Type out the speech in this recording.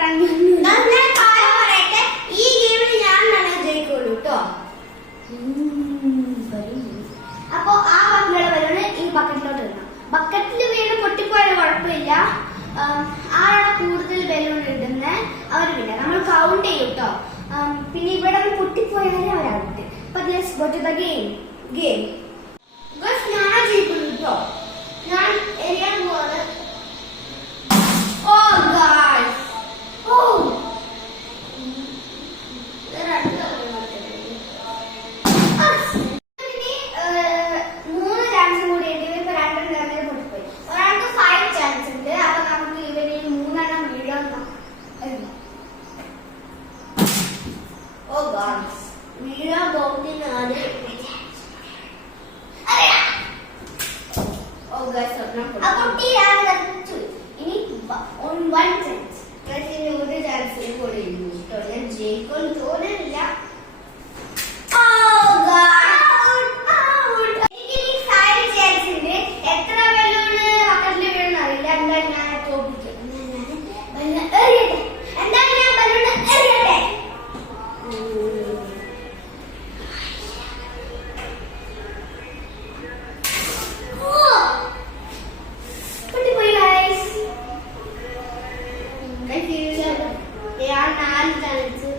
ഈ ഗെയിമിൽ ഞാൻ തന്നെ ജയിക്കുള്ളൂ കേട്ടോ. അപ്പൊ ആ ബക്കറ്റിലുള്ള ബലൂണ് ഈ ബക്കറ്റിലോട്ട് ഇടണം. ബക്കറ്റിൽ വീണ് പൊട്ടിപ്പോയാൽ കുഴപ്പമില്ല. ആരാണ് കൂടുതൽ ബലൂൺ ഇടുന്നത് അവര് പിന്നെ നമ്മൾ കൗണ്ട് ചെയ്യും കേട്ടോ. പിന്നെ ഇവിടെ പൊട്ടിപ്പോയാലേ അവരൗട്ട്. അപ്പൊ let's go to the game. ഞാൻ ജയിക്കുന്നു കേട്ടോ. ഞാൻ എറിയാൻ പോകുന്നത് They are 9 times.